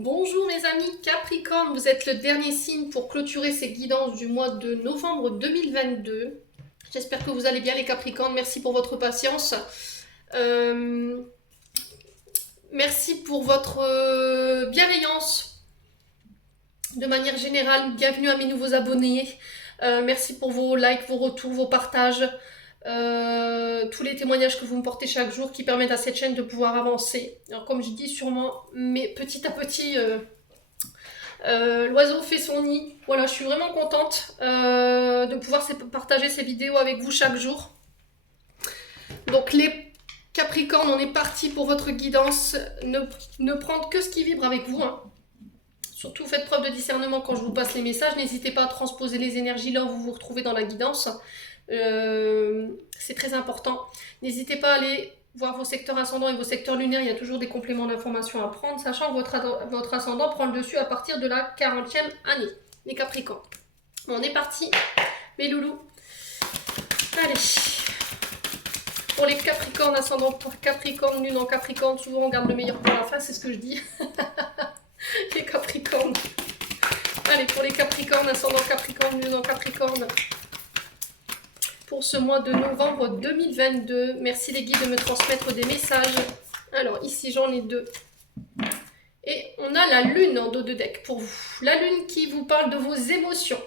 Bonjour mes amis Capricorne, vous êtes le dernier signe pour clôturer ces guidances du mois de novembre 2022. J'espère que vous allez bien les Capricornes, merci pour votre patience. Merci pour votre bienveillance de manière générale. Bienvenue à mes nouveaux abonnés. Merci pour vos likes, vos retours, vos partages. Tous les témoignages que vous me portez chaque jour qui permettent à cette chaîne de pouvoir avancer. Alors comme je dis sûrement, mais petit à petit, l'oiseau fait son nid. Voilà, je suis vraiment contente de pouvoir partager ces vidéos avec vous chaque jour. Donc les Capricornes, on est parti pour votre guidance. Ne prendre que ce qui vibre avec vous, hein. Surtout faites preuve de discernement quand je vous passe les messages. N'hésitez pas à transposer les énergies là où vous vous retrouvez dans la guidance. C'est très important. N'hésitez pas à aller voir vos secteurs ascendants et vos secteurs lunaires. Il y a toujours des compléments d'informations à prendre, sachant que votre ascendant prend le dessus à partir de la 40e année. Les Capricornes. On est parti, mes loulous. Allez. Pour les Capricornes, ascendant Capricorne, lune en Capricorne, souvent on garde le meilleur pour la fin, c'est ce que je dis. Les Capricornes. Allez, pour les Capricornes, ascendant Capricorne, lune en Capricorne. Pour ce mois de novembre 2022. Merci les guides de me transmettre des messages. Alors ici j'en ai deux. Et on a la lune en dos de deck pour vous. La lune qui vous parle de vos émotions.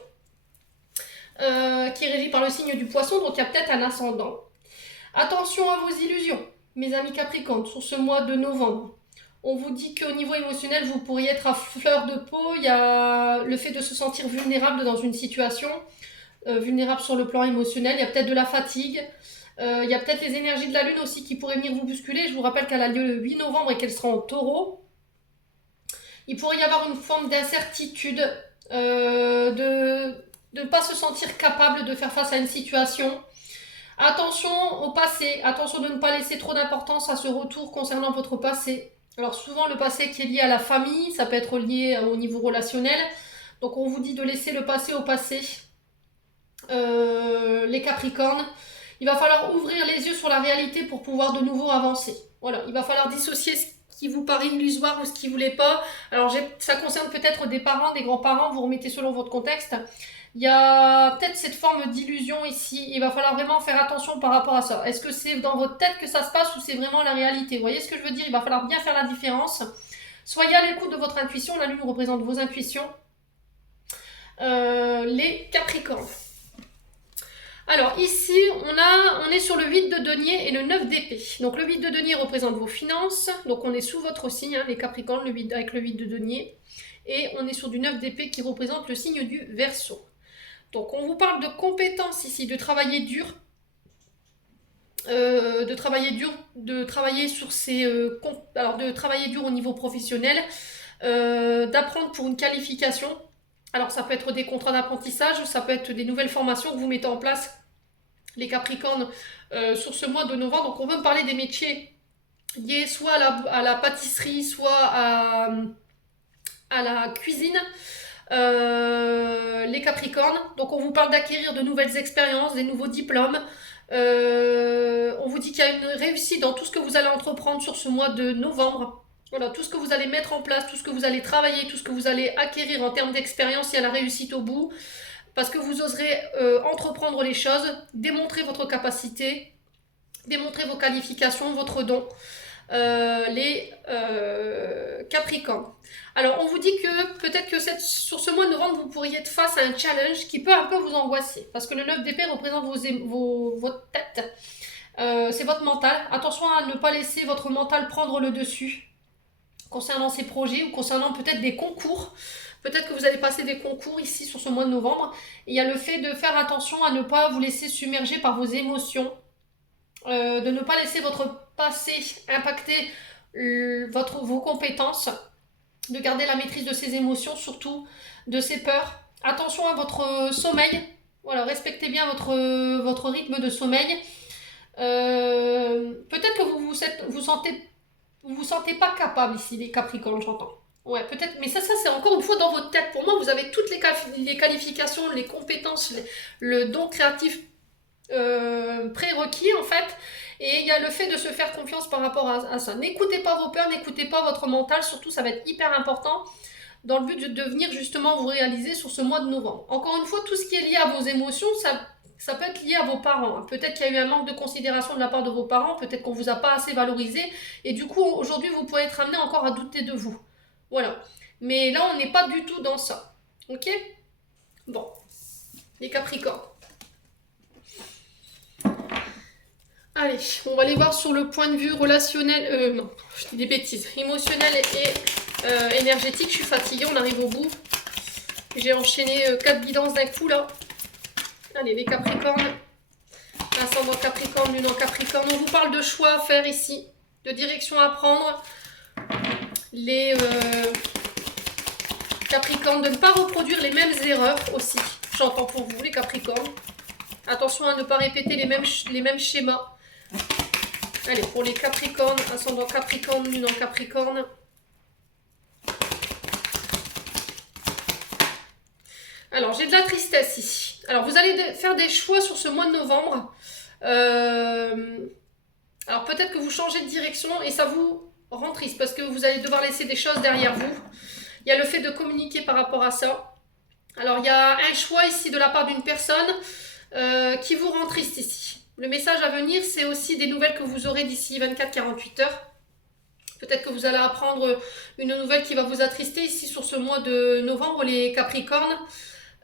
Qui est régie par le signe du poisson, donc il y a peut-être un ascendant. Attention à vos illusions, mes amis Capricornes, sur ce mois de novembre. On vous dit qu'au niveau émotionnel, vous pourriez être à fleur de peau. Il y a le fait de se sentir vulnérable dans une situation. Vulnérable sur le plan émotionnel, il y a peut-être de la fatigue, il y a peut-être les énergies de la lune aussi qui pourraient venir vous bousculer. Je vous rappelle qu'elle a lieu le 8 novembre et qu'elle sera en taureau. Il pourrait y avoir une forme d'incertitude, de ne pas se sentir capable de faire face à une situation. Attention au passé, attention de ne pas laisser trop d'importance à ce retour concernant votre passé. Alors souvent le passé qui est lié à la famille, ça peut être lié au niveau relationnel. Donc on vous dit de laisser le passé au passé. Les Capricornes, il va falloir ouvrir les yeux sur la réalité pour pouvoir de nouveau avancer. Voilà, il va falloir dissocier ce qui vous paraît illusoire ou ce qui ne vous l'est pas. Alors ça concerne peut-être des parents, des grands-parents, vous remettez selon votre contexte. Il y a peut-être cette forme d'illusion ici, il va falloir vraiment faire attention par rapport à ça. Est-ce que c'est dans votre tête que ça se passe ou c'est vraiment la réalité? Vous voyez ce que je veux dire? Il va falloir bien faire la différence. Soyez à l'écoute de votre intuition, la lune représente vos intuitions. Les Capricornes. Alors ici, on est sur le 8 de denier et le 9 d'épée. Donc le 8 de denier représente vos finances. Donc on est sous votre signe, hein, les Capricornes, avec le 8 de denier. Et on est sur du 9 d'épée qui représente le signe du Verseau. Donc on vous parle de compétences ici, de travailler dur. De travailler sur ces... alors de travailler dur au niveau professionnel. D'apprendre pour une qualification. Alors ça peut être des contrats d'apprentissage, ça peut être des nouvelles formations que vous mettez en place, les Capricornes, sur ce mois de novembre. Donc on veut me parler des métiers liés soit à la pâtisserie, soit à la cuisine, les Capricornes. Donc on vous parle d'acquérir de nouvelles expériences, des nouveaux diplômes. On vous dit qu'il y a une réussite dans tout ce que vous allez entreprendre sur ce mois de novembre. Voilà, tout ce que vous allez mettre en place, tout ce que vous allez travailler, tout ce que vous allez acquérir en termes d'expérience, il y a la réussite au bout. Parce que vous oserez entreprendre les choses, démontrer votre capacité, démontrer vos qualifications, votre don. Les Capricornes. Alors, on vous dit que peut-être que sur ce mois de novembre, vous pourriez être face à un challenge qui peut un peu vous angoisser. Parce que le 9 d'épée représente votre tête. C'est votre mental. Attention à ne pas laisser votre mental prendre le dessus concernant ces projets ou concernant peut-être des concours. Peut-être que vous allez passer des concours ici sur ce mois de novembre. Et il y a le fait de faire attention à ne pas vous laisser submerger par vos émotions. De ne pas laisser votre passé impacter vos compétences. De garder la maîtrise de ses émotions, surtout de ses peurs. Attention à votre sommeil. Voilà, respectez bien votre rythme de sommeil. Peut-être que vous vous sentez pas capable ici, les Capricornes, j'entends. Ouais, peut-être, mais ça c'est encore une fois dans votre tête. Pour moi, vous avez toutes les qualifications, les compétences, le don créatif prérequis, en fait. Et il y a le fait de se faire confiance par rapport à ça. N'écoutez pas vos peurs, n'écoutez pas votre mental, surtout ça va être hyper important dans le but de venir justement vous réaliser sur ce mois de novembre. Encore une fois, tout ce qui est lié à vos émotions, ça peut être lié à vos parents. Peut-être qu'il y a eu un manque de considération de la part de vos parents, peut-être qu'on ne vous a pas assez valorisé, et du coup, aujourd'hui, vous pouvez être amené encore à douter de vous. Voilà. Mais là, on n'est pas du tout dans ça. Ok? Bon. Les Capricornes. Allez, on va aller voir sur le point de vue relationnel, non, je dis des bêtises, émotionnel et énergétique. Je suis fatiguée, on arrive au bout. J'ai enchaîné 4 guidances d'un coup là. Allez, les Capricornes, ascendant Capricorne, lune en Capricorne. On vous parle de choix à faire ici, de direction à prendre. Les Capricornes, de ne pas reproduire les mêmes erreurs aussi. J'entends pour vous, les Capricornes. Attention à ne pas répéter les mêmes schémas. Allez, pour les Capricornes, ascendant Capricorne, lune en Capricorne. Alors, j'ai de la tristesse ici. Alors, vous allez faire des choix sur ce mois de novembre. Alors, peut-être que vous changez de direction et ça vous rend triste parce que vous allez devoir laisser des choses derrière vous. Il y a le fait de communiquer par rapport à ça. Alors, il y a un choix ici de la part d'une personne qui vous rend triste ici. Le message à venir, c'est aussi des nouvelles que vous aurez d'ici 24-48 heures. Peut-être que vous allez apprendre une nouvelle qui va vous attrister ici sur ce mois de novembre, les Capricornes.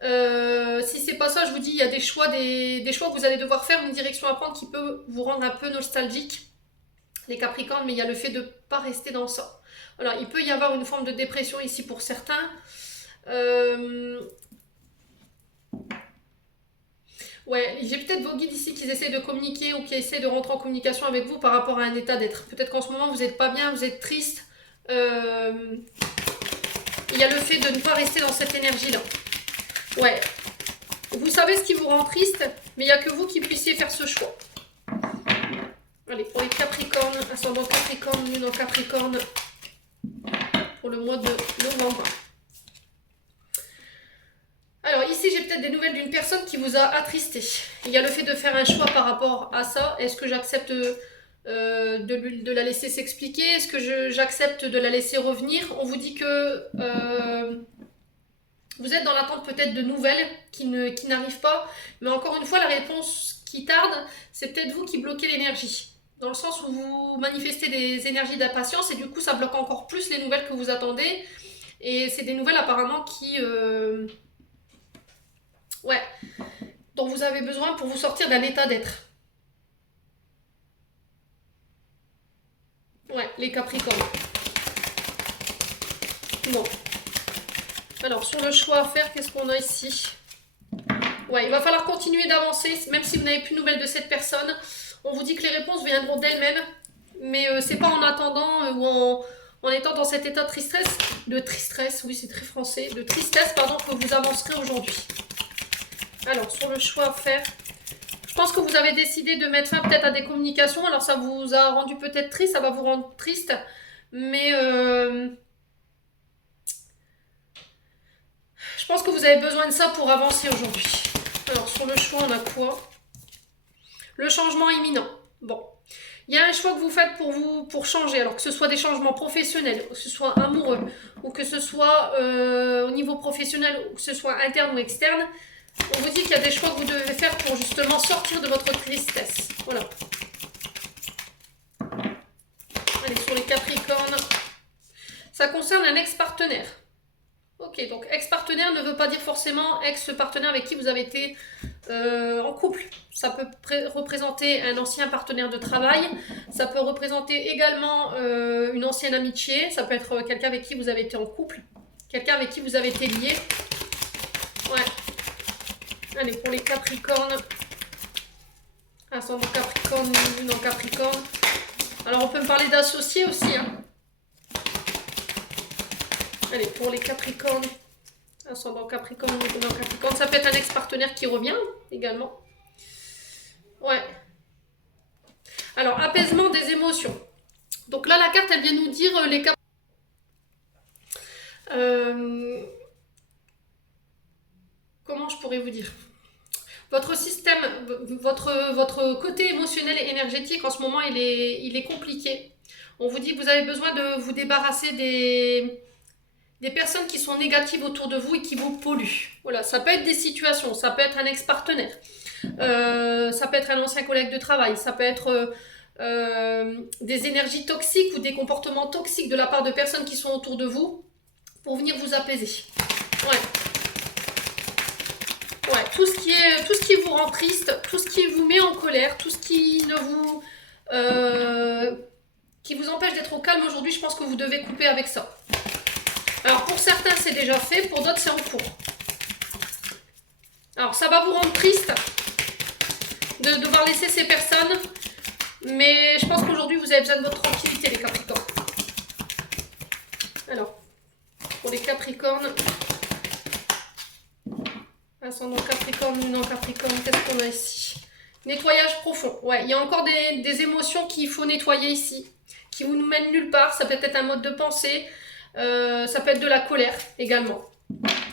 Si c'est pas ça, je vous dis, il y a des choix que vous allez devoir faire, une direction à prendre qui peut vous rendre un peu nostalgique, les Capricornes, mais il y a le fait de ne pas rester dans ça. Alors, il peut y avoir une forme de dépression ici pour certains. Ouais, j'ai peut-être vos guides ici qui essaient de communiquer ou qui essaient de rentrer en communication avec vous par rapport à un état d'être. Peut-être qu'en ce moment, vous n'êtes pas bien, vous êtes triste. Il y a le fait de ne pas rester dans cette énergie-là. Ouais. Vous savez ce qui vous rend triste, mais il n'y a que vous qui puissiez faire ce choix. Allez, pour les Capricornes, ascendant Capricorne, lune en Capricorne, pour le mois de novembre. Alors ici, j'ai peut-être des nouvelles d'une personne qui vous a attristé. Il y a le fait de faire un choix par rapport à ça. Est-ce que j'accepte de la laisser s'expliquer? Est-ce que j'accepte de la laisser revenir? On vous dit que vous êtes dans l'attente peut-être de nouvelles qui n'arrivent pas. Mais encore une fois, la réponse qui tarde, c'est peut-être vous qui bloquez l'énergie. Dans le sens où vous manifestez des énergies d'impatience et du coup, ça bloque encore plus les nouvelles que vous attendez. Et c'est des nouvelles apparemment qui... ouais, dont vous avez besoin pour vous sortir d'un état d'être. Ouais, les Capricornes. Bon. Alors, sur le choix à faire, qu'est-ce qu'on a ici? Ouais, il va falloir continuer d'avancer, même si vous n'avez plus de nouvelles de cette personne. On vous dit que les réponses viendront d'elles-mêmes, mais c'est pas en attendant ou en étant dans cet état de tristesse, oui c'est très français, de tristesse, pardon, que vous avancerez aujourd'hui. Alors, sur le choix à faire, je pense que vous avez décidé de mettre fin peut-être à des communications. Alors, ça vous a rendu peut-être triste, ça va vous rendre triste. Mais je pense que vous avez besoin de ça pour avancer aujourd'hui. Alors, sur le choix, on a quoi? Le changement imminent. Bon. Il y a un choix que vous faites pour changer. Alors, que ce soit des changements professionnels, que ce soit amoureux, ou que ce soit au niveau professionnel, ou que ce soit interne ou externe. On vous dit qu'il y a des choix que vous devez faire pour justement sortir de votre tristesse. Voilà. Allez, sur les Capricornes. Ça concerne un ex-partenaire. Ok, donc ex-partenaire ne veut pas dire forcément ex-partenaire avec qui vous avez été en couple. Ça peut représenter un ancien partenaire de travail. Ça peut représenter également une ancienne amitié. Ça peut être quelqu'un avec qui vous avez été en couple. Quelqu'un avec qui vous avez été lié. Ouais. Allez, pour les Capricornes, ascendant Capricorne, lune en Capricorne. Alors, on peut me parler d'associés aussi. Hein. Allez, pour les Capricornes, ascendant Capricorne, lune en Capricorne. Ça peut être un ex-partenaire qui revient également. Ouais. Alors, apaisement des émotions. Donc là, la carte, elle vient nous dire les Capricornes. Comment je pourrais vous dire? Votre système, votre côté émotionnel et énergétique en ce moment, il est compliqué. On vous dit que vous avez besoin de vous débarrasser des personnes qui sont négatives autour de vous et qui vous polluent. Voilà, ça peut être des situations, ça peut être un ex-partenaire, ça peut être un ancien collègue de travail, ça peut être des énergies toxiques ou des comportements toxiques de la part de personnes qui sont autour de vous pour venir vous apaiser. Ouais. Ouais, tout ce qui vous rend triste, tout ce qui vous met en colère, tout ce qui ne vous qui vous empêche d'être au calme aujourd'hui, je pense que vous devez couper avec ça. Alors pour certains c'est déjà fait, pour d'autres c'est en cours. Alors ça va vous rendre triste de devoir laisser ces personnes, mais je pense qu'aujourd'hui vous avez besoin de votre tranquillité les Capricornes. Alors, pour les Capricornes, ascendant Capricorne, lune en Capricorne, qu'est-ce qu'on a ici? Nettoyage profond. Ouais, il y a encore des émotions qu'il faut nettoyer ici, qui vous nous mènent nulle part. Ça peut être un mode de pensée, ça peut être de la colère également.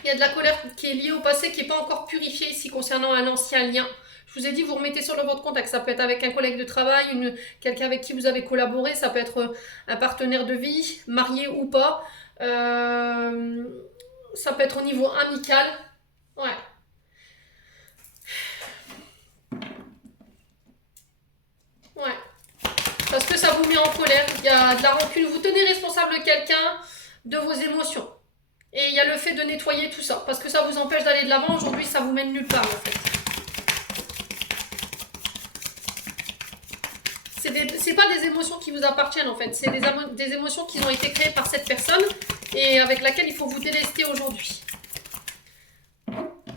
Il y a de la colère qui est liée au passé, qui n'est pas encore purifiée ici concernant un ancien lien. Je vous ai dit, vous remettez sur le votre contact. Ça peut être avec un collègue de travail, quelqu'un avec qui vous avez collaboré. Ça peut être un partenaire de vie, marié ou pas. Ça peut être au niveau amical. Ouais. Ouais. Parce que ça vous met en colère. Il y a de la rancune. Vous tenez responsable quelqu'un de vos émotions. Et il y a le fait de nettoyer tout ça. Parce que ça vous empêche d'aller de l'avant. Aujourd'hui, ça vous mène nulle part, en fait. C'est pas des émotions qui vous appartiennent, en fait. C'est des émotions qui ont été créées par cette personne et avec laquelle il faut vous délester aujourd'hui.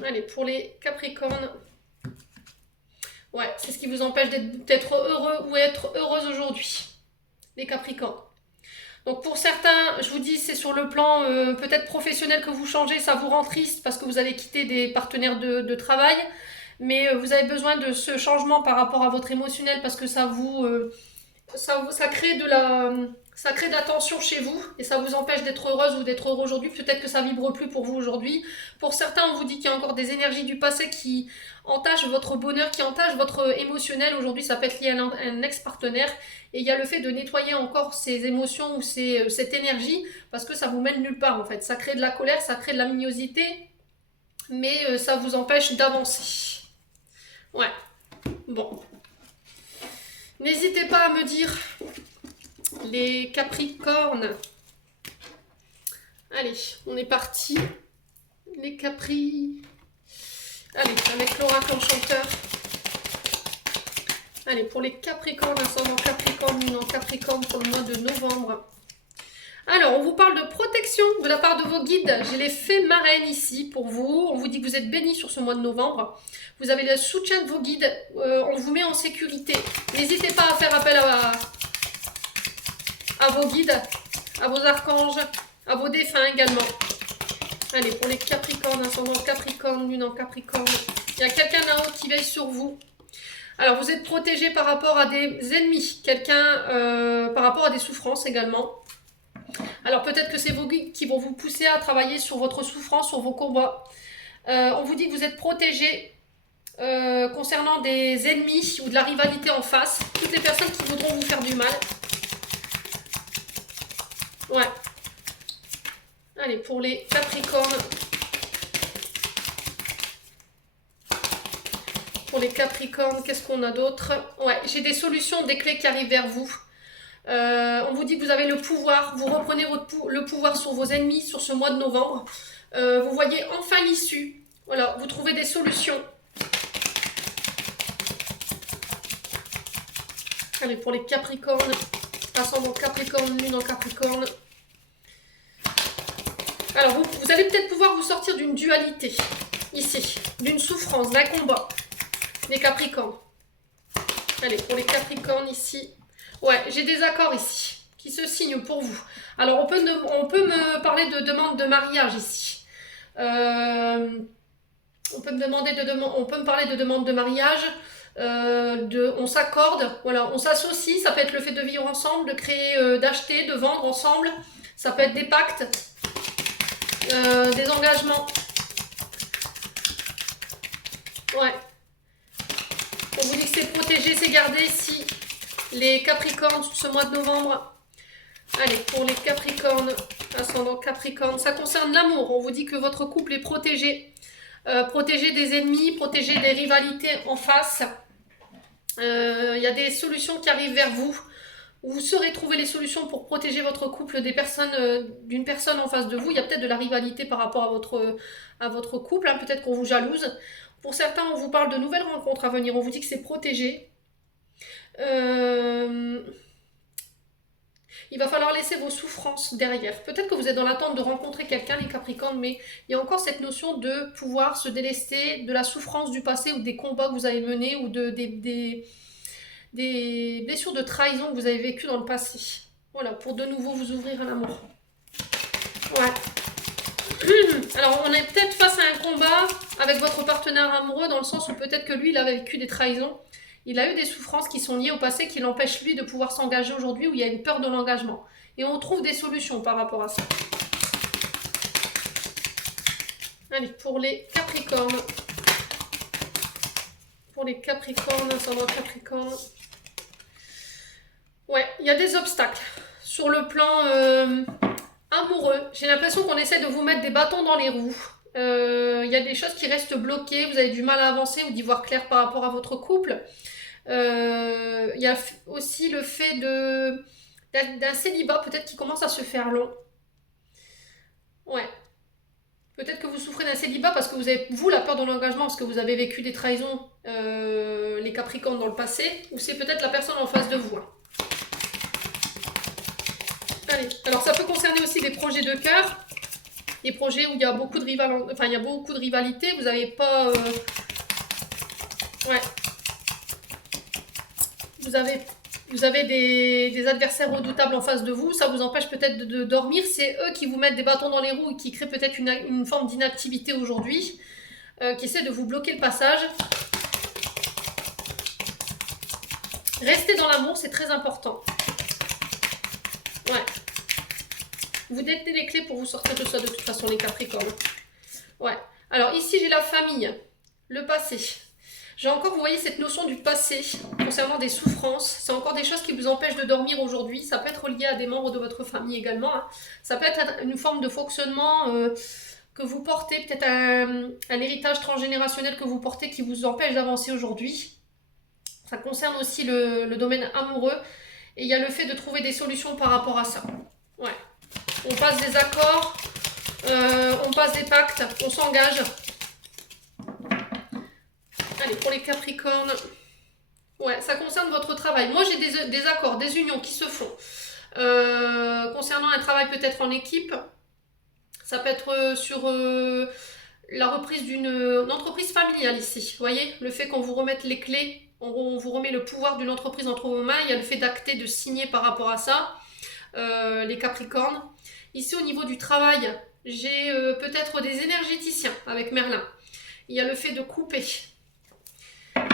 Allez, pour les Capricornes. Ouais, c'est ce qui vous empêche d'être heureux ou être heureuse aujourd'hui. Les Capricornes. Donc pour certains, je vous dis, c'est sur le plan peut-être professionnel que vous changez, ça vous rend triste parce que vous allez quitter des partenaires de travail. Mais vous avez besoin de ce changement par rapport à votre émotionnel parce que ça crée de la tension chez vous et ça vous empêche d'être heureuse ou d'être heureux aujourd'hui. Peut-être que ça vibre plus pour vous aujourd'hui. Pour certains, on vous dit qu'il y a encore des énergies du passé qui entachent votre bonheur, qui entachent votre émotionnel. Aujourd'hui, ça peut être lié à un ex-partenaire. Et il y a le fait de nettoyer encore ces émotions ou cette énergie parce que ça vous mène nulle part en fait. Ça crée de la colère, ça crée de la mignosité, mais ça vous empêche d'avancer. Ouais, bon. N'hésitez pas à me dire, les Capricornes. Allez, on est parti. Les Capri. Allez, avec l'oracle enchanteur. Allez, pour les Capricornes, ascendant Capricorne, lune en Capricorne pour le mois de novembre. Alors, on vous parle de protection de la part de vos guides. J'ai les fées marraines ici pour vous. On vous dit que vous êtes bénis sur ce mois de novembre. Vous avez le soutien de vos guides. On vous met en sécurité. N'hésitez pas à faire appel à vos guides, à vos archanges, à vos défunts également. Allez, pour les Capricornes, ascendant Capricorne, lune en Capricorne. Il y a quelqu'un là-haut qui veille sur vous. Alors, vous êtes protégé par rapport à des ennemis. Quelqu'un par rapport à des souffrances également. Alors peut-être que c'est vos guides qui vont vous pousser à travailler sur votre souffrance, sur vos combats. On vous dit que vous êtes protégé concernant des ennemis ou de la rivalité en face. Toutes les personnes qui voudront vous faire du mal. Ouais. Allez, pour les Capricornes. Pour les Capricornes, qu'est-ce qu'on a d'autre? Ouais, j'ai des solutions, des clés qui arrivent vers vous. On vous dit que vous avez le pouvoir, vous reprenez le pouvoir sur vos ennemis sur ce mois de novembre. Vous voyez enfin l'issue. Voilà, vous trouvez des solutions. Allez, pour les Capricornes, ascendant Capricorne, lune en Capricorne. Alors, vous allez peut-être pouvoir vous sortir d'une dualité, ici, d'une souffrance, d'un combat. Les Capricornes. Allez, pour les Capricornes, ici. Ouais, j'ai des accords ici, qui se signent pour vous. Alors, on peut me parler de demande de mariage ici. On peut me parler de demande de mariage. On s'accorde, voilà, on s'associe. Ça peut être le fait de vivre ensemble, de créer, d'acheter, de vendre ensemble. Ça peut être des pactes, des engagements. Ouais. protégé, c'est gardé ici. Les Capricornes, ce mois de novembre. Allez, pour les Capricornes, ascendant Capricorne, ça concerne l'amour. On vous dit que votre couple est protégé. Protégé des ennemis, protégé des rivalités en face. Il y a des solutions qui arrivent vers vous. Vous saurez trouver les solutions pour protéger votre couple d'une personne en face de vous. Il y a peut-être de la rivalité par rapport à votre couple. Hein. Peut-être qu'on vous jalouse. Pour certains, on vous parle de nouvelles rencontres à venir. On vous dit que c'est protégé. Il va falloir laisser vos souffrances derrière. Peut-être que vous êtes dans l'attente de rencontrer quelqu'un, les Capricornes, mais il y a encore cette notion de pouvoir se délester de la souffrance du passé ou des combats que vous avez menés ou des blessures de trahison que vous avez vécues dans le passé. Voilà, pour de nouveau vous ouvrir à l'amour. Ouais. Alors, on est peut-être face à un combat avec votre partenaire amoureux dans le sens où peut-être que lui, il a vécu des trahisons. Il a eu des souffrances qui sont liées au passé qui l'empêchent lui de pouvoir s'engager aujourd'hui où il y a une peur de l'engagement. Et on trouve des solutions par rapport à ça. Allez, pour les Capricornes. Pour les Capricornes, ascendant Capricorne. Ouais, il y a des obstacles. Sur le plan amoureux, j'ai l'impression qu'on essaie de vous mettre des bâtons dans les roues. Il y a des choses qui restent bloquées, vous avez du mal à avancer ou d'y voir clair par rapport à votre couple. Il y a aussi le fait d'un célibat peut-être qui commence à se faire long. Ouais. Peut-être que vous souffrez d'un célibat parce que vous avez, vous, la peur de l'engagement, parce que vous avez vécu des trahisons, les Capricornes dans le passé, ou c'est peut-être la personne en face de vous. Hein. Allez. Alors ça peut concerner aussi des projets de cœur, des projets où il y a beaucoup de rivalité, vous n'avez pas... Ouais. Vous avez des adversaires redoutables en face de vous, ça vous empêche peut-être de dormir, c'est eux qui vous mettent des bâtons dans les roues et qui créent peut-être une forme d'inactivité aujourd'hui, qui essaient de vous bloquer le passage. Restez dans l'amour, c'est très important. Ouais. Vous détenez les clés pour vous sortir de ça de toute façon, les Capricornes. Ouais. Alors ici, j'ai la famille, le passé. J'ai encore, vous voyez, cette notion du passé concernant des souffrances. C'est encore des choses qui vous empêchent de dormir aujourd'hui. Ça peut être lié à des membres de votre famille également. Hein. Ça peut être une forme de fonctionnement que vous portez, peut-être un héritage transgénérationnel que vous portez qui vous empêche d'avancer aujourd'hui. Ça concerne aussi le domaine amoureux. Et il y a le fait de trouver des solutions par rapport à ça. Ouais. On passe des accords, on passe des pactes, on s'engage. Allez, pour les Capricornes, ouais, ça concerne votre travail. Moi, j'ai des accords, des unions qui se font. Concernant un travail peut-être en équipe, ça peut être sur la reprise d'une entreprise familiale ici. Vous voyez, le fait qu'on vous remette les clés, on vous remet le pouvoir d'une entreprise entre vos mains. Il y a le fait d'acter, de signer par rapport à ça, les Capricornes. Ici, au niveau du travail, j'ai peut-être des énergéticiens avec Merlin. Il y a le fait de couper.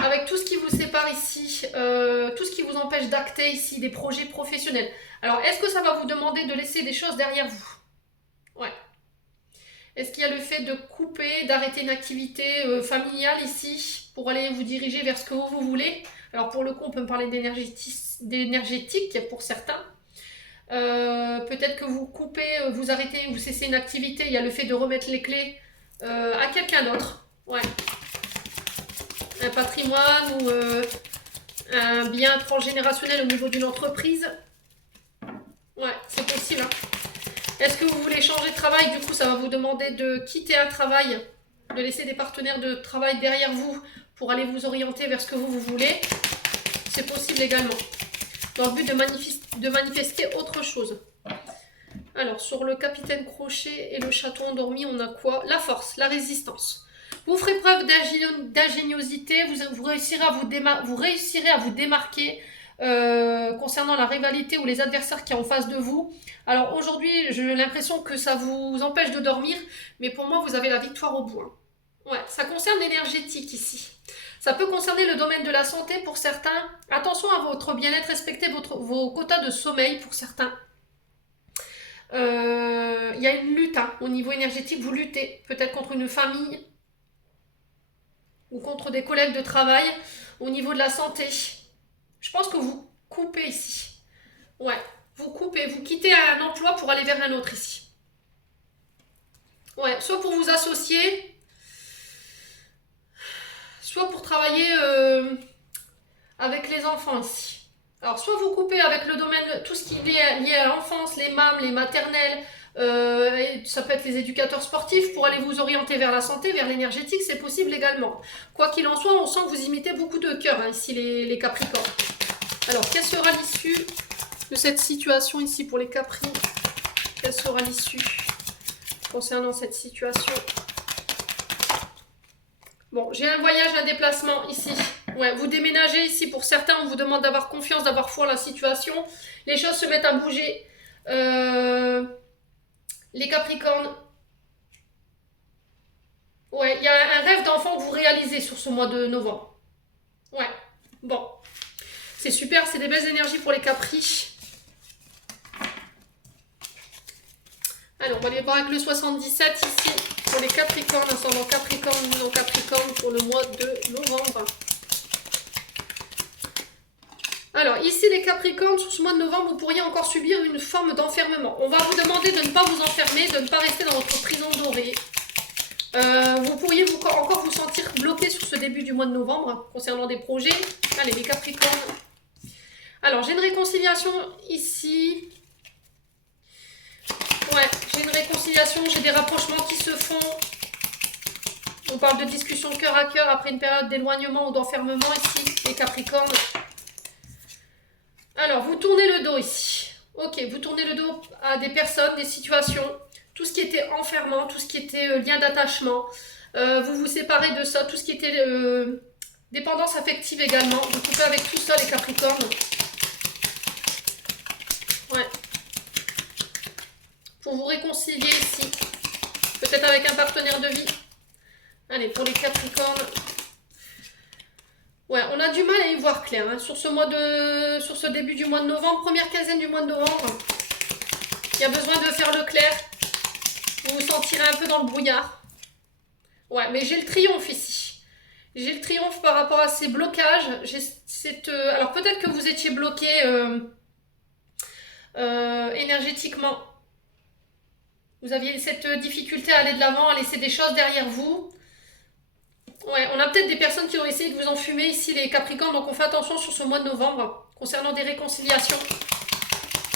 Avec tout ce qui vous sépare ici, tout ce qui vous empêche d'acter ici, des projets professionnels. Alors, est-ce que ça va vous demander de laisser des choses derrière vous? Ouais. Est-ce qu'il y a le fait de couper, d'arrêter une activité familiale ici, pour aller vous diriger vers ce que vous voulez? Alors, pour le coup, on peut me parler d'énergétique pour certains. Peut-être que vous coupez, vous arrêtez, vous cessez une activité, il y a le fait de remettre les clés à quelqu'un d'autre. Ouais. Un patrimoine ou un bien transgénérationnel au niveau d'une entreprise. Ouais, c'est possible. Hein. Est-ce que vous voulez changer de travail? Du coup, ça va vous demander de quitter un travail, de laisser des partenaires de travail derrière vous pour aller vous orienter vers ce que vous voulez. C'est possible également. Dans le but de manifester autre chose. Alors, sur le capitaine Crochet et le chaton endormi, on a quoi? La force, la résistance. Vous ferez preuve d'ingéniosité, vous réussirez à vous démarquer concernant la rivalité ou les adversaires qui sont en face de vous. Alors aujourd'hui, j'ai l'impression que ça vous empêche de dormir, mais pour moi, vous avez la victoire au bout. Hein. Ouais, ça concerne l'énergétique ici. Ça peut concerner le domaine de la santé pour certains. Attention à votre bien-être, respectez vos quotas de sommeil pour certains. Il y a une lutte hein, au niveau énergétique, vous luttez peut-être contre une famille ou contre des collègues de travail. au niveau de la santé. Je pense que vous coupez ici. Ouais, vous coupez, vous quittez un emploi pour aller vers un autre ici. Ouais, soit pour vous associer, soit pour travailler avec les enfants ici. Alors, soit vous coupez avec le domaine, tout ce qui est lié à l'enfance, les MAM, les maternelles, et ça peut être les éducateurs sportifs, pour aller vous orienter vers la santé, vers l'énergétique, c'est possible également. Quoi qu'il en soit, on sent que vous imitez beaucoup de cœur, hein, ici les Capricornes. Alors, quelle sera l'issue de cette situation ici pour les Capri? Quelle sera l'issue concernant cette situation? Bon, j'ai un voyage, un déplacement ici. Ouais, vous déménagez ici. Pour certains, on vous demande d'avoir confiance, d'avoir foi en la situation. Les choses se mettent à bouger. Les Capricornes. Ouais, il y a un rêve d'enfant que vous réalisez sur ce mois de novembre. Ouais, bon. C'est super, c'est des belles énergies pour les Capri. Alors, on va aller voir avec le 77 ici. Pour les Capricornes, ascendant Capricorne, non Capricorne pour le mois de novembre. Alors, ici les Capricornes, sur ce mois de novembre, vous pourriez encore subir une forme d'enfermement. On va vous demander de ne pas vous enfermer, de ne pas rester dans votre prison dorée. Vous pourriez encore vous sentir bloqué sur ce début du mois de novembre, concernant des projets. Allez, les Capricornes. Alors, j'ai une réconciliation ici. Ouais, j'ai une réconciliation, j'ai des rapprochements qui se font. On parle de discussion cœur à cœur après une période d'éloignement ou d'enfermement ici, les Capricornes. Alors, vous tournez le dos ici. Ok, vous tournez le dos à des personnes, des situations, tout ce qui était enfermement, tout ce qui était lien d'attachement. Vous vous séparez de ça, tout ce qui était dépendance affective également. Vous coupez avec tout ça, les Capricornes. Ouais. Pour vous réconcilier ici. Peut-être avec un partenaire de vie. Allez, pour les Capricornes. Ouais, on a du mal à y voir clair hein, sur ce début du mois de novembre, première quinzaine du mois de novembre. Il y a besoin de faire le clair. Vous vous sentirez un peu dans le brouillard. Ouais, mais j'ai le triomphe ici. J'ai le triomphe par rapport à ces blocages. Alors peut-être que vous étiez bloqué énergétiquement. Vous aviez cette difficulté à aller de l'avant, à laisser des choses derrière vous. Ouais, on a peut-être des personnes qui ont essayé de vous enfumer ici, les Capricornes, donc on fait attention sur ce mois de novembre, concernant des réconciliations.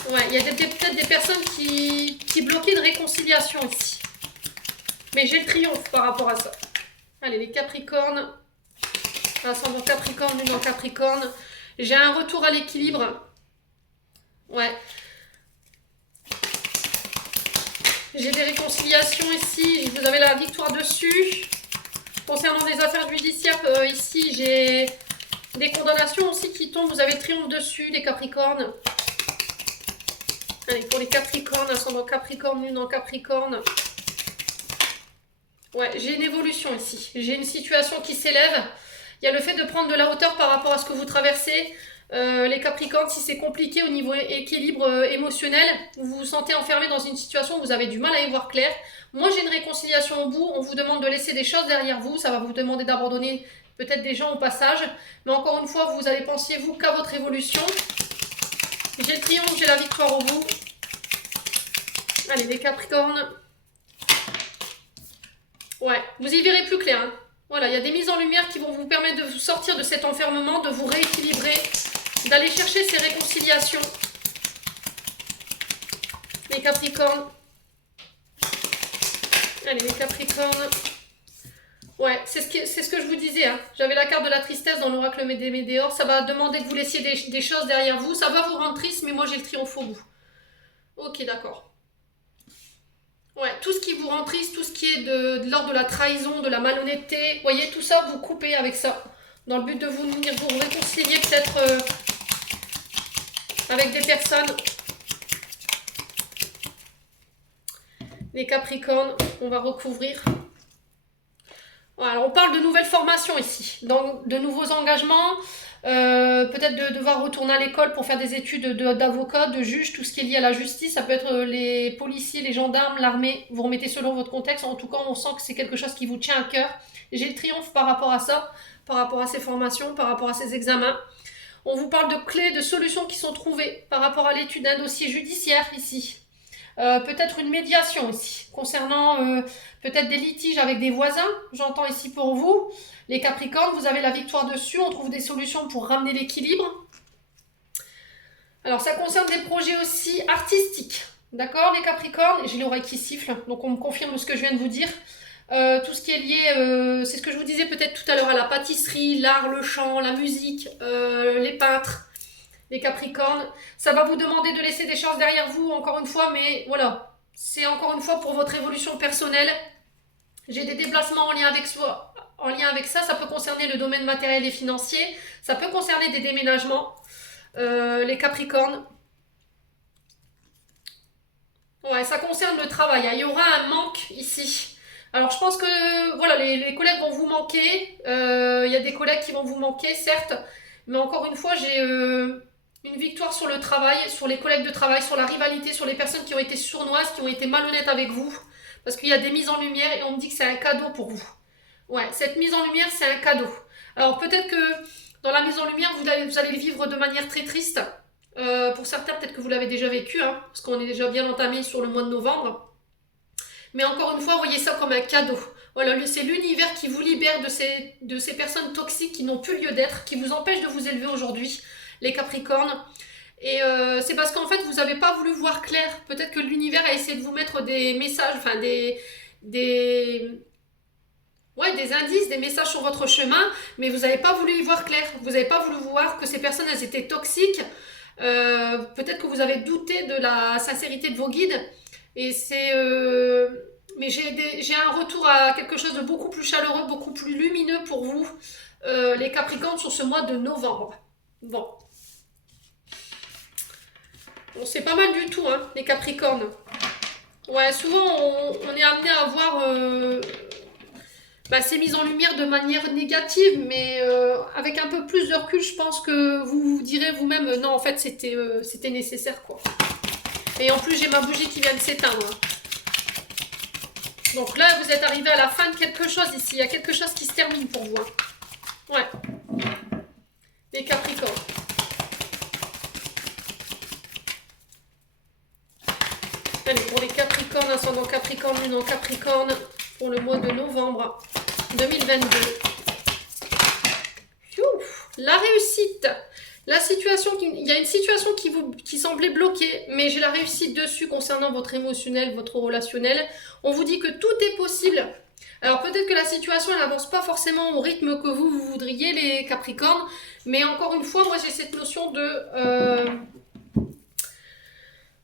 Ouais, il y a peut-être des personnes qui bloquaient de réconciliation ici. Mais j'ai le triomphe par rapport à ça. Allez, les Capricornes. Ascendant Capricorne, lune en Capricorne. J'ai un retour à l'équilibre. Ouais. J'ai des réconciliations ici. Vous avez la victoire dessus. Concernant des affaires judiciaires, ici, j'ai des condamnations aussi qui tombent. Vous avez le triomphe dessus, les Capricornes. Allez, pour les Capricornes, ascendant Capricorne, lune en Capricorne. Ouais, j'ai une évolution ici. J'ai une situation qui s'élève. Il y a le fait de prendre de la hauteur par rapport à ce que vous traversez. Les Capricornes, si c'est compliqué au niveau équilibre émotionnel, vous vous sentez enfermé dans une situation où vous avez du mal à y voir clair. Moi, j'ai une réconciliation au bout. On vous demande de laisser des choses derrière vous. Ça va vous demander d'abandonner peut-être des gens au passage. Mais encore une fois, vous allez penser, vous, qu'à votre évolution. J'ai le triomphe, j'ai la victoire au bout. Allez, les Capricornes. Ouais, vous y verrez plus clair. Hein. Voilà, il y a des mises en lumière qui vont vous permettre de vous sortir de cet enfermement, de vous rééquilibrer, d'aller chercher ces réconciliations. Les Capricornes. Allez, les Capricornes. Ouais, c'est ce que je vous disais. Hein. J'avais la carte de la tristesse dans l'oracle des Médéors. Ça va demander que vous laissiez des choses derrière vous. Ça va vous rendre triste, mais moi j'ai le triomphe au bout. Ok, d'accord. Ouais, tout ce qui vous rend triste, tout ce qui est de l'ordre de la trahison, de la malhonnêteté, vous voyez, tout ça, vous coupez avec ça. Dans le but de vous réconcilier peut-être avec des personnes. Les Capricornes, on va recouvrir. Voilà, on parle de nouvelles formations ici, donc de nouveaux engagements, peut-être de devoir retourner à l'école pour faire des études d'avocat, de juge, tout ce qui est lié à la justice. Ça peut être les policiers, les gendarmes, l'armée. Vous remettez selon votre contexte. En tout cas, on sent que c'est quelque chose qui vous tient à cœur. J'ai le triomphe par rapport à ça. par rapport à ces formations, par rapport à ces examens. On vous parle de clés, de solutions qui sont trouvées par rapport à l'étude d'un dossier judiciaire ici. Peut-être une médiation ici, concernant peut-être des litiges avec des voisins, j'entends ici pour vous. Les Capricornes, vous avez la victoire dessus, on trouve des solutions pour ramener l'équilibre. Alors ça concerne des projets aussi artistiques, d'accord les Capricornes? J'ai l'oreille qui siffle, donc on me confirme ce que je viens de vous dire. Tout ce qui est lié, c'est ce que je vous disais peut-être tout à l'heure, à la pâtisserie, l'art, le chant, la musique, les peintres, les Capricornes. Ça va vous demander de laisser des choses derrière vous, encore une fois, mais voilà. C'est encore une fois pour votre évolution personnelle. J'ai des déplacements en lien avec soi, en lien avec ça. Ça peut concerner le domaine matériel et financier. Ça peut concerner des déménagements. Les Capricornes. Ouais, ça concerne le travail. Il y aura un manque ici. Alors je pense que voilà, les collègues vont vous manquer. Il y a des collègues qui vont vous manquer, certes. Mais encore une fois, j'ai une victoire sur le travail, sur les collègues de travail, sur la rivalité, sur les personnes qui ont été sournoises, qui ont été malhonnêtes avec vous. Parce qu'il y a des mises en lumière et on me dit que c'est un cadeau pour vous. Ouais, cette mise en lumière, c'est un cadeau. Alors peut-être que dans la mise en lumière, vous allez le vivre de manière très triste. Pour certains, peut-être que vous l'avez déjà vécu, hein, parce qu'on est déjà bien entamé sur le mois de novembre. Mais encore une fois, voyez ça comme un cadeau. Voilà, c'est l'univers qui vous libère de ces personnes toxiques qui n'ont plus lieu d'être, qui vous empêchent de vous élever aujourd'hui, les Capricornes. Et c'est parce qu'en fait, vous n'avez pas voulu voir clair. Peut-être que l'univers a essayé de vous mettre des messages, enfin des indices, des messages sur votre chemin, mais vous n'avez pas voulu y voir clair. Vous n'avez pas voulu voir que ces personnes, elles étaient toxiques. Peut-être que vous avez douté de la sincérité de vos guides. Et c'est... mais j'ai un retour à quelque chose de beaucoup plus chaleureux, beaucoup plus lumineux pour vous, les Capricornes, sur ce mois de novembre. Bon. Bon, c'est pas mal du tout, hein, les Capricornes. Ouais, souvent, on est amené à voir... c'est mis en lumière de manière négative, mais avec un peu plus de recul, je pense que vous vous direz vous-même, non, en fait, c'était nécessaire, quoi. Et en plus, j'ai ma bougie qui vient de s'éteindre. Donc là, vous êtes arrivé à la fin de quelque chose ici. Il y a quelque chose qui se termine pour vous. Hein. Ouais. Les Capricornes. Allez, pour les Capricornes, ascendant Capricorne, lune en Capricorne, pour le mois de novembre 2022. Ouf, la réussite. La situation, il y a une situation qui semblait bloquée, mais j'ai la réussite dessus concernant votre émotionnel, votre relationnel. On vous dit que tout est possible. Alors peut-être que la situation elle n'avance pas forcément au rythme que vous voudriez, les Capricornes, mais encore une fois, moi j'ai cette notion de...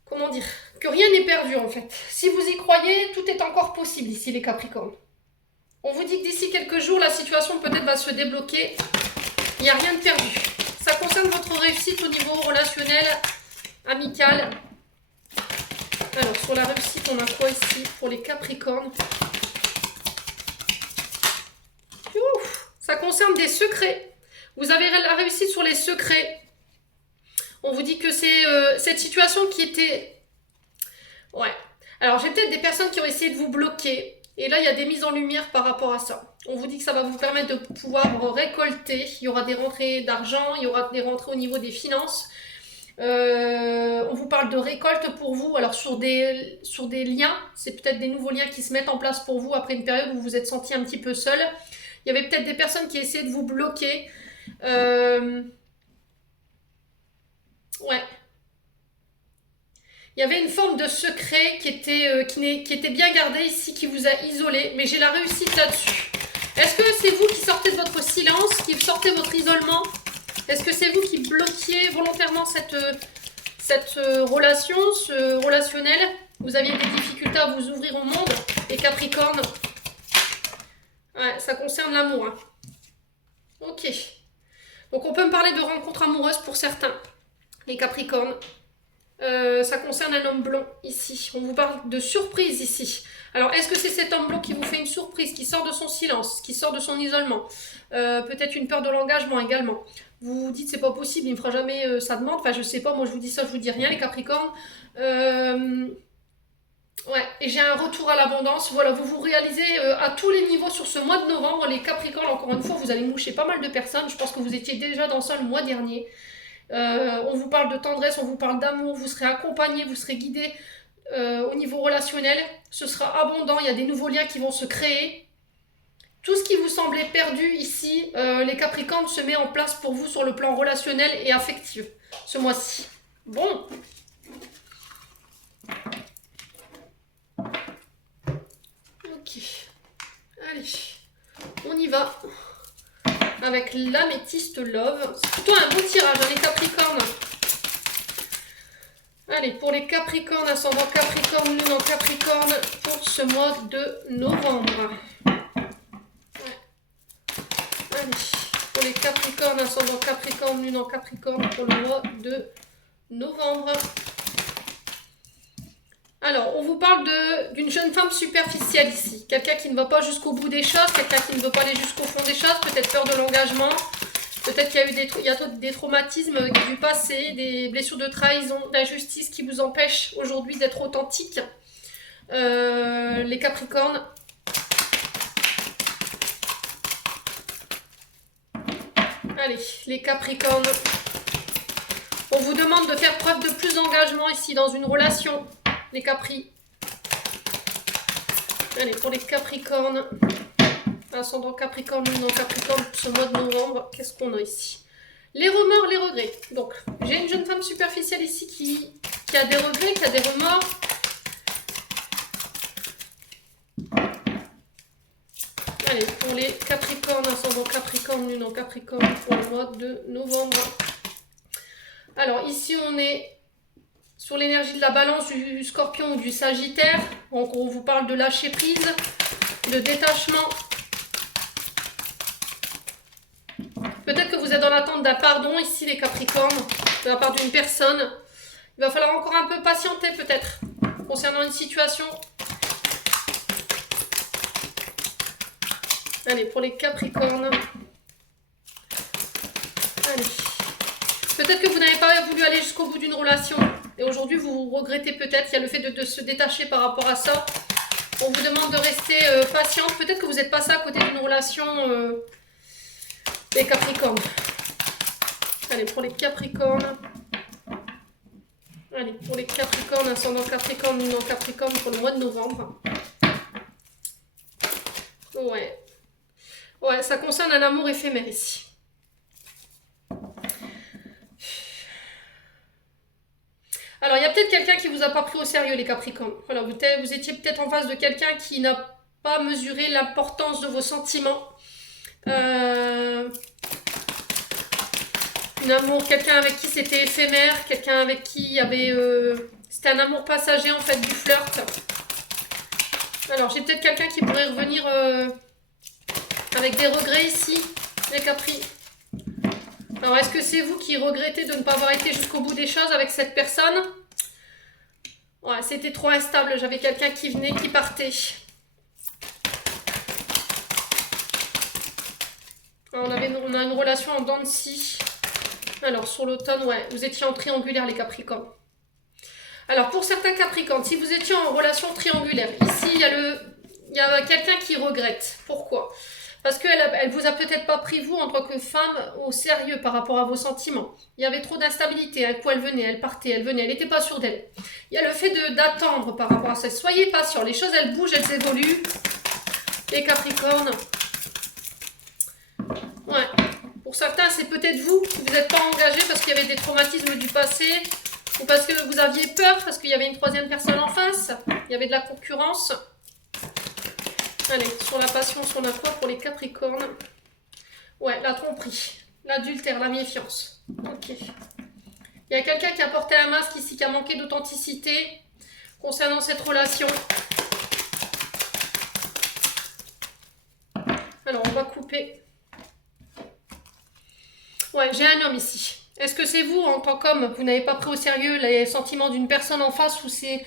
comment dire? Que rien n'est perdu en fait. Si vous y croyez, tout est encore possible ici, les Capricornes. On vous dit que d'ici quelques jours, la situation peut-être va se débloquer. Il n'y a rien de perdu. Ça concerne votre réussite au niveau relationnel, amical. Alors, sur la réussite, on a quoi ici pour les Capricornes? Ouf, ça concerne des secrets. Vous avez la réussite sur les secrets. On vous dit que c'est cette situation qui était... Ouais. Alors, j'ai peut-être des personnes qui ont essayé de vous bloquer. Et là, il y a des mises en lumière par rapport à ça. On vous dit que ça va vous permettre de pouvoir récolter. Il y aura des rentrées d'argent, il y aura des rentrées au niveau des finances. On vous parle de récolte pour vous. Alors sur des liens, c'est peut-être des nouveaux liens qui se mettent en place pour vous après une période où vous vous êtes senti un petit peu seul. Il y avait peut-être des personnes qui essayaient de vous bloquer. Ouais. Il y avait une forme de secret qui était bien gardé ici, qui vous a isolé, mais j'ai la réussite là-dessus. Est-ce que c'est vous qui sortez de votre silence, qui sortez de votre isolement? Est-ce que c'est vous qui bloquiez volontairement cette relation, ce relationnel? Vous aviez des difficultés à vous ouvrir au monde, les Capricornes. Ouais, ça concerne l'amour. Hein. Ok. Donc on peut me parler de rencontres amoureuses pour certains, les Capricornes. Ça concerne un homme blond ici. On vous parle de surprise ici. Alors, est-ce que c'est cet homme blond qui vous fait une surprise, qui sort de son silence, qui sort de son isolement? Peut-être une peur de l'engagement également. Vous vous dites, c'est pas possible, il ne me fera jamais sa demande. Enfin, je sais pas, moi je vous dis ça, je vous dis rien, les Capricornes. Ouais, et j'ai un retour à l'abondance. Voilà, vous vous réalisez à tous les niveaux sur ce mois de novembre. Les Capricornes, encore une fois, vous allez moucher pas mal de personnes. Je pense que vous étiez déjà dans ça le mois dernier. On vous parle de tendresse, on vous parle d'amour, vous serez accompagné, vous serez guidé au niveau relationnel. Ce sera abondant, il y a des nouveaux liens qui vont se créer. Tout ce qui vous semblait perdu ici, les Capricornes, se met en place pour vous sur le plan relationnel et affectif ce mois-ci. Bon. Ok. Allez. On y va. Avec l'améthyste love. C'est plutôt un beau tirage, hein, les Capricornes. Allez, pour les Capricornes, ascendant Capricorne, lune en Capricorne, pour ce mois de novembre. Ouais. Allez, pour les Capricornes, ascendant Capricorne, lune en Capricorne, pour le mois de novembre. Alors, on vous parle d'une jeune femme superficielle ici. Quelqu'un qui ne va pas jusqu'au bout des choses, quelqu'un qui ne veut pas aller jusqu'au fond des choses, peut-être peur de l'engagement, peut-être qu'il y a eu des traumatismes du passé, des blessures de trahison, d'injustice qui vous empêchent aujourd'hui d'être authentique. Les Capricornes. Allez, les Capricornes. On vous demande de faire preuve de plus d'engagement ici dans une relation. Les Capri. Allez, pour les Capricornes, ascendant Capricorne, lune en Capricorne, pour ce mois de novembre, qu'est-ce qu'on a ici? Les remords, les regrets. Donc, j'ai une jeune femme superficielle ici qui a des regrets, qui a des remords. Allez, pour les Capricornes, ascendant Capricorne, lune en Capricorne, pour le mois de novembre. Alors, ici, on est sur l'énergie de la balance, du scorpion ou du sagittaire. Donc on vous parle de lâcher prise, de détachement. Peut-être que vous êtes dans l'attente d'un pardon ici les Capricornes, de la part d'une personne. Il va falloir encore un peu patienter peut-être, concernant une situation. Allez, pour les Capricornes. Allez. Peut-être que vous n'avez pas voulu aller jusqu'au bout d'une relation. Et aujourd'hui, vous regrettez peut-être, il y a le fait de se détacher par rapport à ça. On vous demande de rester patiente. Peut-être que vous êtes passé à côté d'une relation des Capricornes. Allez, pour les Capricornes. Allez, pour les Capricornes, ascendant Capricorne, lune en Capricorne pour le mois de novembre. Ouais. Ouais, ça concerne un amour éphémère ici. Alors, il y a peut-être quelqu'un qui vous a pas pris au sérieux, les Capricornes. Voilà, vous étiez peut-être en face de quelqu'un qui n'a pas mesuré l'importance de vos sentiments. Un amour, quelqu'un avec qui c'était éphémère, quelqu'un avec qui il y avait... c'était un amour passager, en fait, du flirt. Alors, j'ai peut-être quelqu'un qui pourrait revenir avec des regrets ici, les Capri. Alors, est-ce que c'est vous qui regrettez de ne pas avoir été jusqu'au bout des choses avec cette personne? Ouais, c'était trop instable. J'avais quelqu'un qui venait, qui partait. Alors, on a une relation en dents de scie. Alors, sur l'automne, ouais, vous étiez en triangulaire, les Capricornes. Alors, pour certains Capricornes, si vous étiez en relation triangulaire, ici, il y a quelqu'un qui regrette. Pourquoi ? Parce qu'elle vous a peut-être pas pris, vous, en tant que femme, au sérieux par rapport à vos sentiments. Il y avait trop d'instabilité. Un coup, elle venait, elle partait, elle venait, elle n'était pas sûre d'elle. Il y a le fait d'attendre par rapport à ça. Soyez patients. Les choses, elles bougent, elles évoluent. Les Capricornes. Ouais. Pour certains, c'est peut-être vous qui vous n'êtes pas engagé parce qu'il y avait des traumatismes du passé. Ou parce que vous aviez peur, parce qu'il y avait une troisième personne en face. Il y avait de la concurrence. Allez, sur la passion, on a quoi pour les Capricornes? Ouais, la tromperie, l'adultère, la méfiance. Ok. Il y a quelqu'un qui a porté un masque ici, qui a manqué d'authenticité concernant cette relation. Alors, on va couper. Ouais, j'ai un homme ici. Est-ce que c'est vous, en tant qu'homme, vous n'avez pas pris au sérieux les sentiments d'une personne en face, ou c'est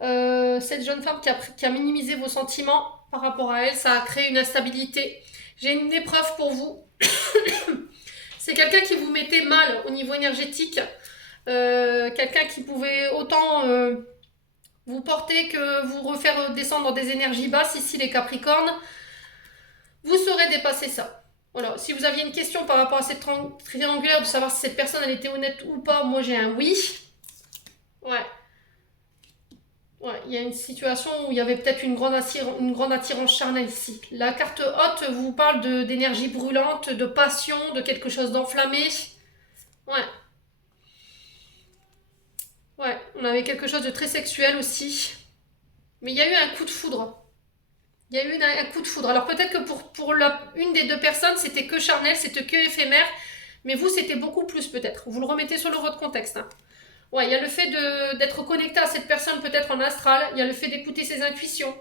cette jeune femme qui a minimisé vos sentiments par rapport à elle, ça a créé une instabilité. J'ai une épreuve pour vous. C'est quelqu'un qui vous mettait mal au niveau énergétique. Quelqu'un qui pouvait autant vous portez, que vous refaire descendre dans des énergies basses, ici les Capricornes, vous saurez dépasser ça. Voilà, si vous aviez une question par rapport à cette triangulaire, de savoir si cette personne elle était honnête ou pas, moi j'ai un oui. Ouais. Ouais, il y a une situation où il y avait peut-être une grande attirance charnelle ici. La carte haute vous parle d'énergie brûlante, de passion, de quelque chose d'enflammé. Ouais. Ouais, on avait quelque chose de très sexuel aussi. Mais il y a eu un coup de foudre. Il y a eu un coup de foudre. Alors peut-être que pour une des deux personnes, c'était que charnel, c'était que éphémère. Mais vous, c'était beaucoup plus peut-être. Vous le remettez sur votre contexte. Hein. Ouais, il y a le fait d'être connecté à cette personne peut-être en astral. Il y a le fait d'écouter ses intuitions.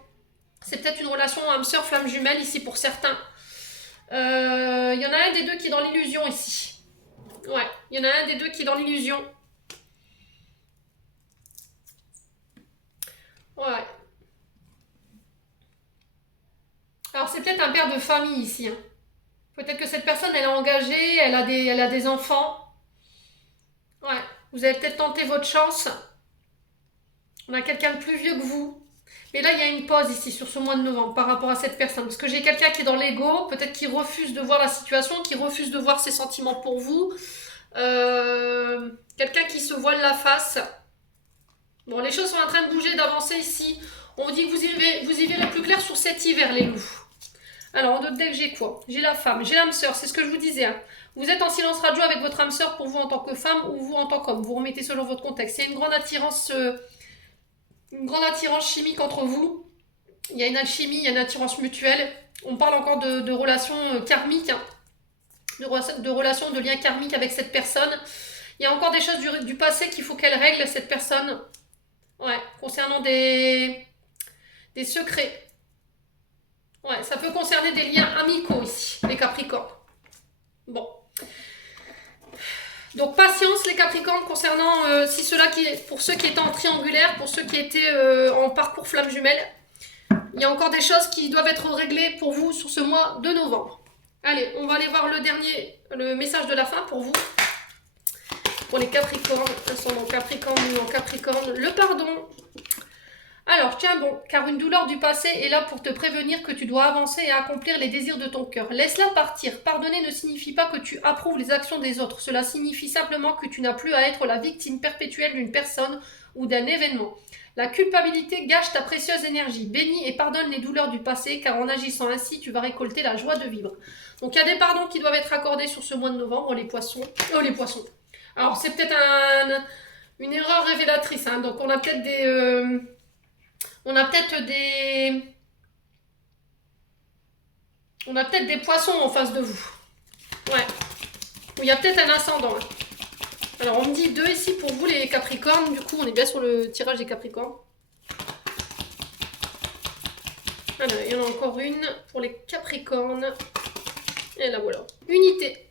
C'est peut-être une relation âme sœur, flamme jumelle ici pour certains. Il y en a un des deux qui est dans l'illusion ici. Ouais, il y en a un des deux qui est dans l'illusion. Ouais. Alors c'est peut-être un père de famille ici. Hein. Peut-être que cette personne, elle est engagée, elle a des enfants. Ouais. Vous avez peut-être tenté votre chance. On a quelqu'un de plus vieux que vous. Mais là, il y a une pause ici sur ce mois de novembre par rapport à cette personne. Parce que j'ai quelqu'un qui est dans l'ego, peut-être qui refuse de voir la situation, qui refuse de voir ses sentiments pour vous. Quelqu'un qui se voile la face. Bon, les choses sont en train de bouger, d'avancer ici. On vous dit que vous y verrez plus clair sur cet hiver, les loups. Alors, en d'autres decks, j'ai quoi? J'ai la femme, j'ai l'âme sœur, c'est ce que je vous disais. Hein. Vous êtes en silence radio avec votre âme sœur pour vous en tant que femme ou vous en tant qu'homme. Vous remettez selon votre contexte. Il y a une grande attirance chimique entre vous. Il y a une alchimie, il y a une attirance mutuelle. On parle encore de relations karmiques, hein. de relations, de liens karmiques avec cette personne. Il y a encore des choses du passé qu'il faut qu'elle règle, cette personne. Ouais, concernant des secrets. Ouais, ça peut concerner des liens amicaux ici, les Capricornes. Bon. Donc patience les Capricornes concernant pour ceux qui étaient en triangulaire, pour ceux qui étaient en parcours flamme jumelle. Il y a encore des choses qui doivent être réglées pour vous sur ce mois de novembre. Allez, on va aller voir le message de la fin pour vous. Pour les Capricornes, elles sont en Capricorne ou en Capricorne. Le pardon. Alors, tiens bon, car une douleur du passé est là pour te prévenir que tu dois avancer et accomplir les désirs de ton cœur. Laisse-la partir. Pardonner ne signifie pas que tu approuves les actions des autres. Cela signifie simplement que tu n'as plus à être la victime perpétuelle d'une personne ou d'un événement. La culpabilité gâche ta précieuse énergie. Bénis et pardonne les douleurs du passé, car en agissant ainsi, tu vas récolter la joie de vivre. Donc, il y a des pardons qui doivent être accordés sur ce mois de novembre, les poissons. Les poissons. Alors, c'est peut-être une erreur révélatrice. Hein. Donc, on a peut-être des... On a peut-être des poissons en face de vous. Ouais. Il y a peut-être un ascendant. Hein. Alors, on me dit 2 ici pour vous, les Capricornes. Du coup, on est bien sur le tirage des Capricornes. Alors, il y en a encore une pour les Capricornes. Et là, voilà. Unité.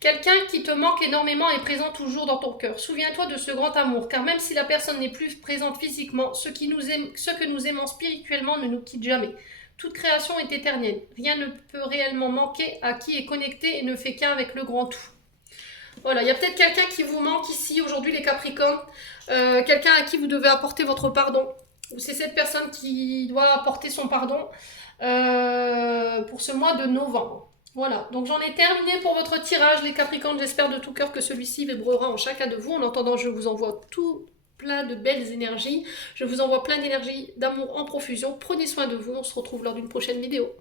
Quelqu'un qui te manque énormément est présent toujours dans ton cœur. Souviens-toi de ce grand amour, car même si la personne n'est plus présente physiquement, ce que nous aimons spirituellement ne nous quitte jamais. Toute création est éternelle. Rien ne peut réellement manquer à qui est connecté et ne fait qu'un avec le grand tout. Voilà, il y a peut-être quelqu'un qui vous manque ici aujourd'hui, les Capricornes. Quelqu'un à qui vous devez apporter votre pardon. C'est cette personne qui doit apporter son pardon pour ce mois de novembre. Voilà, donc j'en ai terminé pour votre tirage, les Capricornes. J'espère de tout cœur que celui-ci vibrera en chacun de vous. En attendant, je vous envoie tout plein de belles énergies. Je vous envoie plein d'énergie, d'amour en profusion. Prenez soin de vous. On se retrouve lors d'une prochaine vidéo.